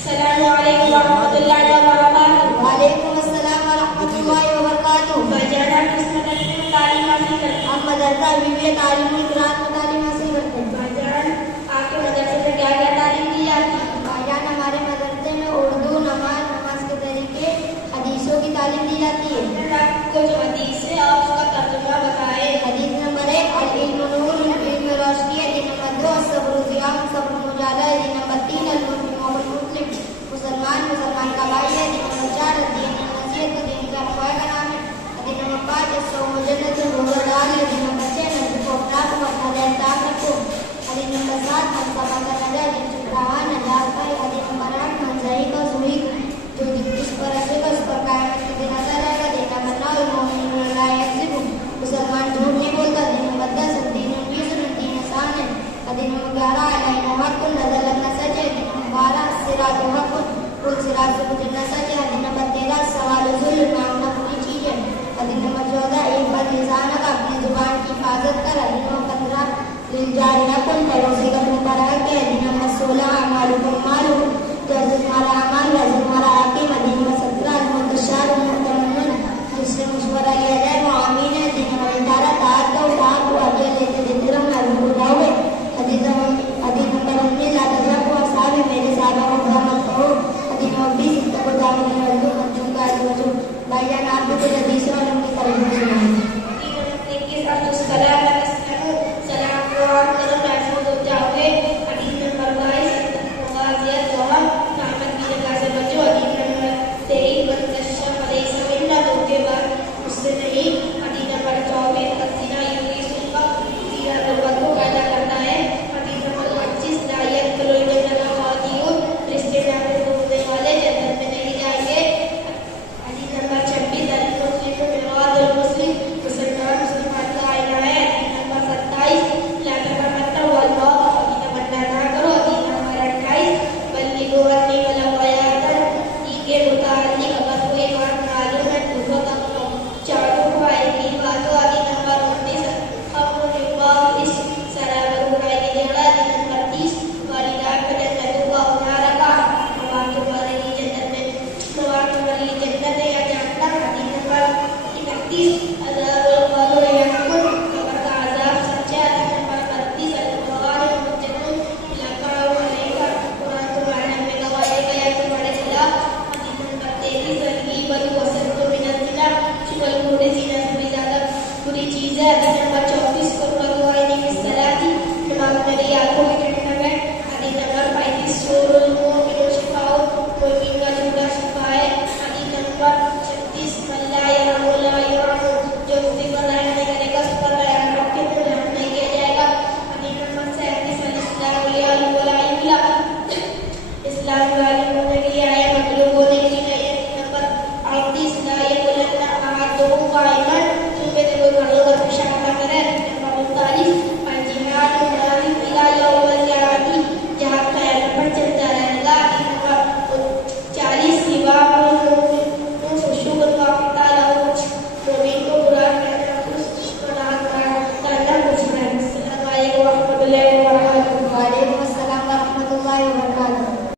अस्सलामुअलैकुम वरहमतुल्लाहि वबरकातुहू। वालेकुम अस्सलाम वरहमतुल्लाहि वबरकातुहू। भाईजान आप किस मदरसे में तालीम हासिल करते हैं? हम मदरसा बीबी तालीमी कुरान में तालीम हासिल करते हैं। भाईजान आपके मदरसे में क्या क्या तालीम दी जाती है? भाईजान हमारे मदरसे में उर्दू, नमाज के तरीके, हदीसों की तालीम दी जाती है। आपको जो हदीस है आप उसका तर्जुमा बताए। हदीस नंबर 1 अल इल्मु नूर, इल्म रोशनी। हदीस नंबर 2 सब्र ज़ियाम, सब्र मुजाहिदा। हदीस नंबर 3 अल मुस्लिम वल मुस्लिम, मुसलमान का भाई है। हदीस नंबर 4 दीन नसीहत, दीन का अफवाह का नाम है। हदीस नंबर 5 सौम जन्नत, रोज़ा डाल। हदीस नंबर 6 नबी को अपना को मसाले ताक रखो। हदीस नंबर 7 हम सफा का नजर दिन चुपराहा नजार का। हदीस नंबर 8 मंजरी का सुई जो जिस पर रखेगा उस पर क़यामत के दिन आता रहेगा। हदीस नंबर 9 मोमिन ला यकज़िबु, मुसलमान झूठ नहीं बोलता। हदीस नंबर 10 दीन युस्र, दीन आसान है। हदीस नंबर 11 अलैना हक़्क़ुन, नज़र लगना सच है। हदीस नंबर 12 सिरात हक़्क़ुन, पुल सिरात से गुजरना सच है। हदीस नंबर 13 सवाल ज़ुल्म, मांगना बुरी चीज है। हदीस नंबर 14 एक बार लिसान का, अपनी जुबान की हिफाजत कर। हदीस नंबर 15 लिल जारी हक़्क़ुन, पड़ोसी का अपने तरह के। हदीस नंबर 16